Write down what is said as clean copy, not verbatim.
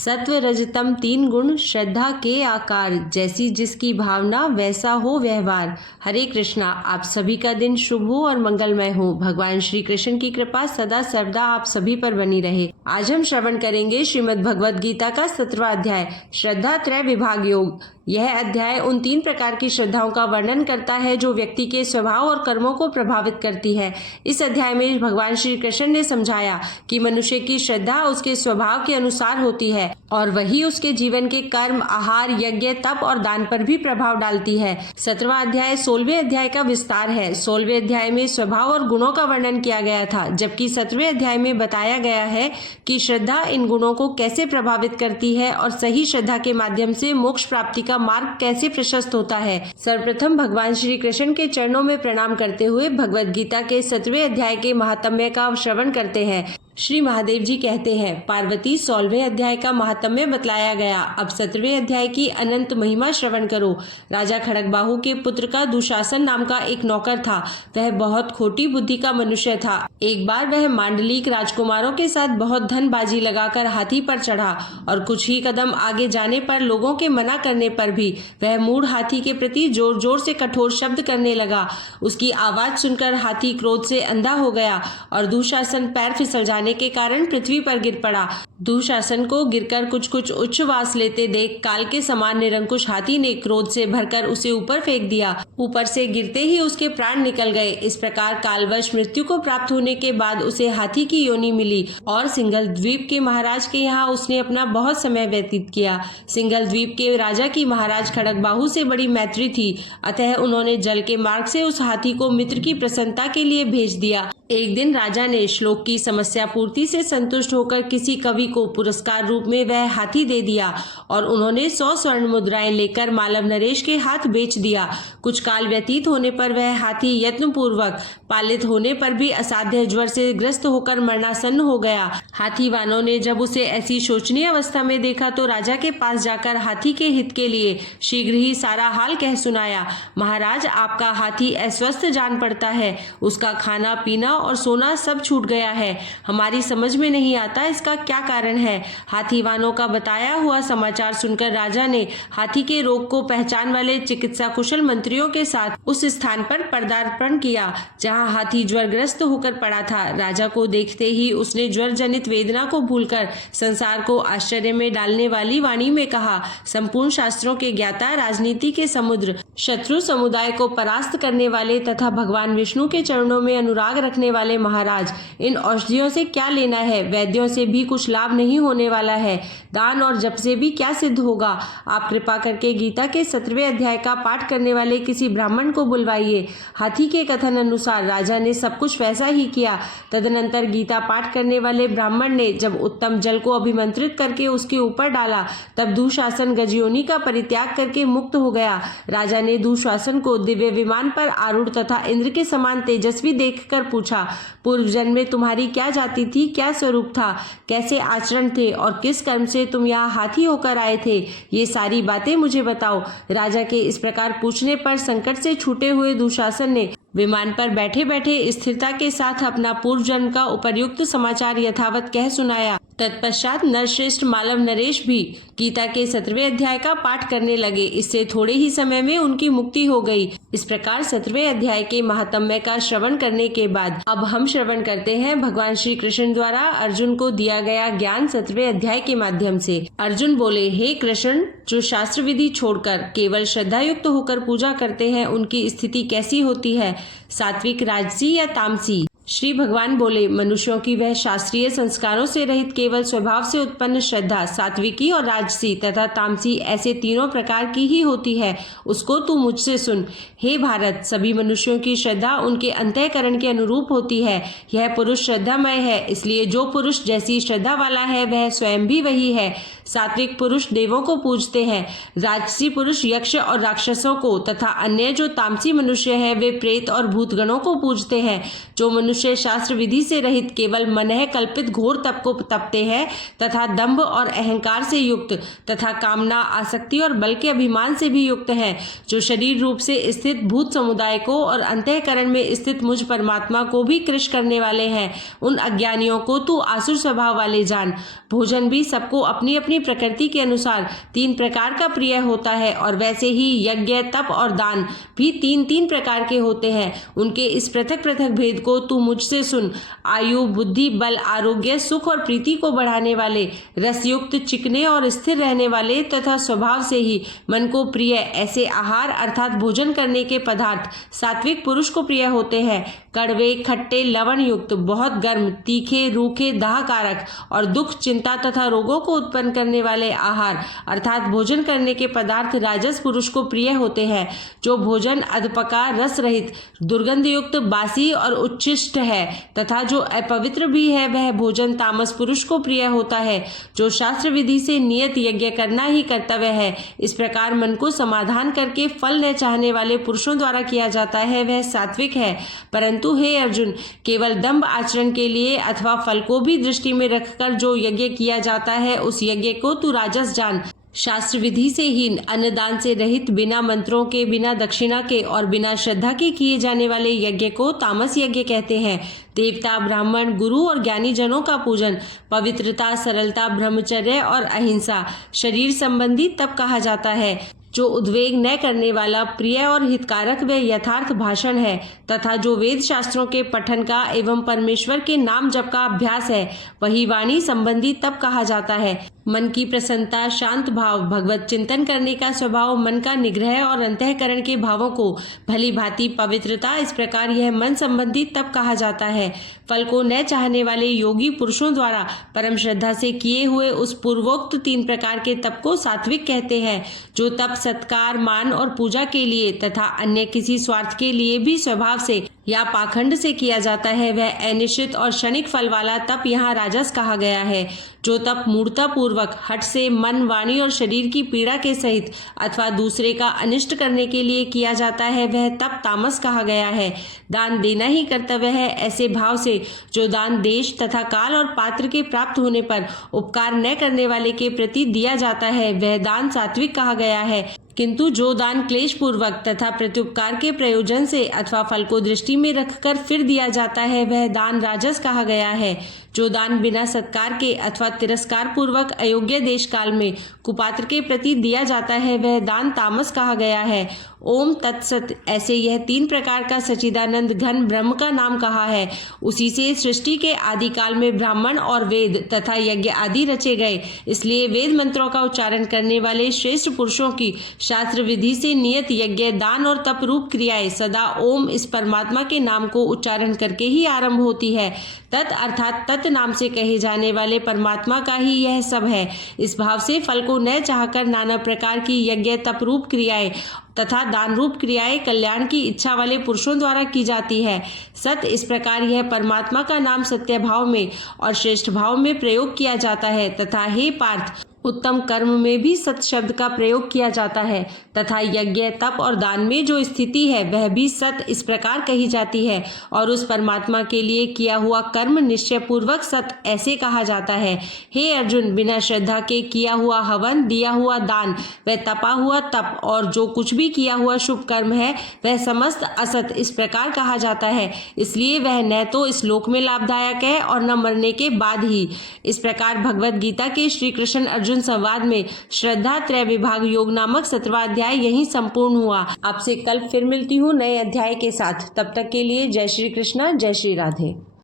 सत्व रजतम 3 गुण श्रद्धा के आकार, जैसी जिसकी भावना वैसा हो व्यवहार। हरे कृष्णा। आप सभी का दिन शुभ हो और मंगलमय हो। भगवान श्री कृष्ण की कृपा सदा सर्वदा आप सभी पर बनी रहे। आज हम श्रवण करेंगे श्रीमद् भगवद गीता का 17वां अध्याय, श्रद्धा त्रय विभाग योग। यह अध्याय उन 3 प्रकार की श्रद्धाओं का वर्णन करता है जो व्यक्ति के स्वभाव और कर्मों को प्रभावित करती है। इस अध्याय में भगवान श्री कृष्ण ने समझाया कि मनुष्य की श्रद्धा उसके स्वभाव के अनुसार होती है और वही उसके जीवन के कर्म, आहार, यज्ञ, तप और दान पर भी प्रभाव डालती है। 17वां अध्याय 16वें अध्याय का विस्तार है। 16वें अध्याय में स्वभाव और गुणों का वर्णन किया गया था, जबकि 17वें अध्याय में बताया गया है कि श्रद्धा इन गुणों को कैसे प्रभावित करती है और सही श्रद्धा के माध्यम से मोक्ष प्राप्ति का मार्ग कैसे प्रशस्त होता है। सर्वप्रथम भगवान श्री कृष्ण के चरणों में प्रणाम करते हुए भगवद गीता के 17वें अध्याय के महात्म्य का श्रवण करते हैं। श्री महादेव जी कहते हैं, पार्वती 16वें अध्याय का महात्म्य बतलाया गया। अब 17वें अध्याय की अनंत महिमा श्रवण करो। राजा खड़गबाहु के पुत्र का दुशासन नाम का एक नौकर था। वह बहुत खोटी बुद्धि का मनुष्य था। एक बार वह मांडलिक राजकुमारों के साथ बहुत धनबाजी लगाकर हाथी पर चढ़ा और कुछ ही कदम आगे जाने पर लोगों के मना करने पर भी वह मूढ़ हाथी के प्रति जोर जोर से कठोर शब्द करने लगा। उसकी आवाज सुनकर हाथी क्रोध से अंधा हो गया और दुशासन पैर फिसल जाने के कारण पृथ्वी पर गिर पड़ा। दुशासन को गिरकर कुछ कुछ उच्छ्वास लेते देख काल के समान निरंकुश हाथी ने क्रोध से भरकर उसे ऊपर फेंक दिया। ऊपर से गिरते ही उसके प्राण निकल गए। इस प्रकार कालवश मृत्यु को प्राप्त होने के बाद उसे हाथी की योनि मिली और सिंघल द्वीप के महाराज के यहाँ उसने अपना बहुत समय व्यतीत किया। सिंघल द्वीप के राजा की महाराज खड़गबाहु से बड़ी मैत्री थी, अतः उन्होंने जल के मार्ग से उस हाथी को मित्र की प्रसन्नता के लिए भेज दिया। एक दिन राजा ने श्लोक की समस्या पूर्ति से संतुष्ट होकर किसी कवि को पुरस्कार रूप में वह हाथी दे दिया और उन्होंने 100 स्वर्ण मुद्राएं लेकर मालव नरेश के हाथ बेच दिया। कुछ काल व्यतीत होने पर वह हाथी यत्न पूर्वक पालित होने पर भी असाध्य ज्वर से ग्रस्त होकर मरणासन्न हो गया। हाथीवानों ने जब उसे ऐसी शोचनीय अवस्था में देखा तो राजा के पास जाकर हाथी के हित के लिए शीघ्र ही सारा हाल कह सुनाया। महाराज, आपका हाथी अस्वस्थ जान पड़ता है। उसका खाना पीना और सोना सब छूट गया है। हमारी समझ में नहीं आता इसका क्या कारण है। हाथीवानों का बताया हुआ समाचार सुनकर राजा ने हाथी के रोग को पहचान वाले चिकित्सा कुशल मंत्रियों के साथ उस स्थान पर पदार्पण किया जहां हाथी ज्वरग्रस्त होकर पड़ा था। राजा को देखते ही उसने ज्वर जनित वेदना को भूलकर संसार को आश्चर्य में डालने वाली वाणी में कहा, संपूर्ण शास्त्रों के ज्ञाता, राजनीति के समुद्र, शत्रु समुदाय को परास्त करने वाले तथा भगवान विष्णु के चरणों में अनुराग रखने वाले महाराज, इन औषधियों से क्या लेना है। वैद्यों से भी कुछ लाभ नहीं होने वाला है। दान और जप से भी क्या सिद्ध होगा। आप कृपा करके गीता के 17वें अध्याय का पाठ करने वाले किसी ब्राह्मण को बुलवाइए। हाथी के कथन अनुसार राजा ने सब कुछ वैसा ही किया। तदनंतर गीता पाठ करने वाले ब्राह्मण ने जब उत्तम जल को अभिमंत्रित करके उसके ऊपर डाला, तब दुशासन गजयोनि का परित्याग करके मुक्त हो गया। राजा ने दुशासन को दिव्य विमान पर आरूढ़ तथा इंद्र के समान तेजस्वी देखकर पूछा, पूर्व जन्म में तुम्हारी क्या जाति थी, क्या स्वरूप था, कैसे आचरण थे और किस कर्म से तुम यहाँ हाथी होकर आए थे, ये सारी बातें मुझे बताओ। राजा के इस प्रकार पूछने पर संकट से छूटे हुए दुशासन ने विमान पर बैठे बैठे स्थिरता के साथ अपना पूर्व जन्म का उपर्युक्त समाचार यथावत कह सुनाया। तत्पश्चात नरश्रेष्ठ मालव नरेश भी गीता के 17वें अध्याय का पाठ करने लगे। इससे थोड़े ही समय में उनकी मुक्ति हो गई। इस प्रकार 17वें अध्याय के महात्म्य का श्रवण करने के बाद अब हम श्रवण करते हैं भगवान श्री कृष्ण द्वारा अर्जुन को दिया गया ज्ञान 17वें अध्याय के माध्यम से। अर्जुन बोले, हे कृष्ण, जो शास्त्र विधि छोड़कर केवल श्रद्धा युक्त होकर पूजा करते हैं, उनकी स्थिति कैसी होती है, सात्विक, राजसी या तामसी। श्री भगवान बोले, मनुष्यों की वह शास्त्रीय संस्कारों से रहित केवल स्वभाव से उत्पन्न श्रद्धा सात्विकी और राजसी तथा तामसी ऐसे तीनों प्रकार की ही होती है। उसको तू मुझसे सुन। हे भारत, सभी मनुष्यों की श्रद्धा उनके अंतःकरण के अनुरूप होती है। यह पुरुष श्रद्धामय है, इसलिए जो पुरुष जैसी श्रद्धा वाला है वह स्वयं भी वही है। सात्विक पुरुष देवों को पूजते हैं, राजसी पुरुष यक्ष और राक्षसों को तथा अन्य जो तामसी मनुष्य है वे प्रेत और भूतगणों को पूजते हैं। जो मनुष्य मनुष्य शास्त्र विधि से रहित केवल मनः कल्पित घोर तप को तपते हैं तथा दंभ और अहंकार से युक्त तथा कामना, आसक्ति और बल के अभिमान से भी युक्त हैं, जो शरीर रूप से स्थित भूत समुदाय को और अंतःकरण में स्थित मुझ परमात्मा को भी कृश करने वाले हैं, उन अज्ञानियों को तू आसुर स्वभाव वाले जान। भोजन भी सबको अपनी अपनी प्रकृति के अनुसार 3 प्रकार का प्रिय होता है और वैसे ही यज्ञ, तप और दान भी 3 प्रकार के होते हैं। उनके इस पृथक पृथक भेद को तू मुझसे सुन। आयु, बुद्धि, बल, आरोग्य, सुख और प्रीति को बढ़ाने वाले, रसयुक्त, चिकने और स्थिर रहने वाले तथा स्वभाव से ही मन को प्रिय ऐसे आहार अर्थात भोजन करने के पदार्थ सात्विक पुरुष को प्रिय होते हैं। कड़वे, खट्टे, लवण युक्त, बहुत गर्म, तीखे, रूखे, दाहकारक और दुख, चिंता तथा रोगों को उत्पन्न करने वाले आहार अर्थात भोजन करने के पदार्थ राजस पुरुष को प्रिय होते हैं। जो भोजन अधपका, रस रहित, दुर्गंध युक्त, बासी और उच्छिष्ट है तथा जो अपवित्र भी है, वह भोजन तामस पुरुष को प्रिय होता है। जो शास्त्र विधि से नियत यज्ञ करना ही कर्तव्य है, इस प्रकार मन को समाधान करके फल न चाहने वाले पुरुषों द्वारा किया जाता है, वह सात्विक है। परंतु हे अर्जुन, केवल दंभ आचरण के लिए अथवा फल को भी दृष्टि में रखकर जो यज्ञ किया जाता है, उस यज्ञ को तू राजस जान। शास्त्र विधि से हीन, अन्नदान से रहित, बिना मंत्रों के, बिना दक्षिणा के और बिना श्रद्धा के किए जाने वाले यज्ञ को तामस यज्ञ कहते हैं। देवता, ब्राह्मण, गुरु और ज्ञानी जनों का पूजन, पवित्रता, सरलता, ब्रह्मचर्य और अहिंसा, शरीर संबंधी तप कहा जाता है। जो उद्वेग न करने वाला, प्रिय और हितकारक व यथार्थ भाषण है तथा जो वेद शास्त्रों के पठन का एवं परमेश्वर के नाम जप का अभ्यास है, वही वाणी संबंधी तप कहा जाता है। मन की प्रसन्नता, शांत भाव, भगवत चिंतन करने का स्वभाव, मन का निग्रह और अंतःकरण के भावों को भली भांति पवित्रता, इस प्रकार यह मन संबंधी तप कहा जाता है। फल को न चाहने वाले योगी पुरुषों द्वारा परम श्रद्धा से किए हुए उस पूर्वोक्त 3 प्रकार के तप को सात्विक कहते हैं। जो तप सत्कार, मान और पूजा के लिए तथा अन्य किसी स्वार्थ के लिए भी स्वभाव से या पाखंड से किया जाता है, वह अनिश्चित और क्षणिक फल वाला तप यहाँ राजस कहा गया है। जो तप मूर्ता पूर्वक हठ से मन, वाणी और शरीर की पीड़ा के सहित अथवा दूसरे का अनिष्ट करने के लिए किया जाता है, वह तप तामस कहा गया है। दान देना ही कर्तव्य है, ऐसे भाव से जो दान देश तथा काल और पात्र के प्राप्त होने पर उपकार न करने वाले के प्रति दिया जाता है, वह दान सात्विक कहा गया है। किंतु जो दान क्लेश पूर्वक तथा प्रत्युपकार के प्रयोजन से अथवा फल को दृष्टि में रखकर फिर दिया जाता है, वह दान राजस कहा गया है। जो दान बिना सत्कार के अथवा तिरस्कार पूर्वक अयोग्य देश काल में कुपात्र के प्रति दिया जाता है, वह दान तामस कहा गया है। ओम तत्सत, ऐसे यह 3 प्रकार का सच्चिदानंद घन ब्रह्म का नाम कहा है। उसी से सृष्टि के आदि काल में ब्राह्मण और वेद तथा यज्ञ आदि रचे गए। इसलिए वेद मंत्रों का उच्चारण करने वाले श्रेष्ठ पुरुषों की शास्त्र विधि से नियत यज्ञ, दान और तप रूप क्रियाएं सदा ओम इस परमात्मा के नाम को उच्चारण करके ही आरंभ होती है। तत् अर्थात तत् नाम से कहे जाने वाले परमात्मा का ही यह सब है। इस भाव से फल को न चाहकर नाना प्रकार की यज्ञ, तप रूप क्रियाएं तथा दान रूप क्रियाएं कल्याण की इच्छा वाले पुरुषों द्वारा की जाती है। सत, इस प्रकार यह परमात्मा का नाम सत्य भाव में और श्रेष्ठ भाव में प्रयोग किया जाता है तथा हे पार्थ, उत्तम कर्म में भी सत शब्द का प्रयोग किया जाता है तथा यज्ञ, तप और दान में जो स्थिति है वह भी सत इस प्रकार कही जाती है और उस परमात्मा के लिए किया हुआ कर्म निश्चय पूर्वक सत ऐसे कहा जाता है। हे अर्जुन, बिना श्रद्धा के किया हुआ हवन, दिया हुआ दान, वह तपा हुआ तप और जो कुछ भी किया हुआ शुभ कर्म है, वह समस्त असत इस प्रकार कहा जाता है। इसलिए वह न तो इस लोक में लाभदायक है और न मरने के बाद ही। इस प्रकार भगवत गीता के श्री कृष्ण अर्जुन संवाद में श्रद्धा त्रय विभाग योग नामक 17वां अध्याय यहीं संपूर्ण हुआ। आपसे कल फिर मिलती हूँ नए अध्याय के साथ। तब तक के लिए जय श्री कृष्ण, जय श्री राधे।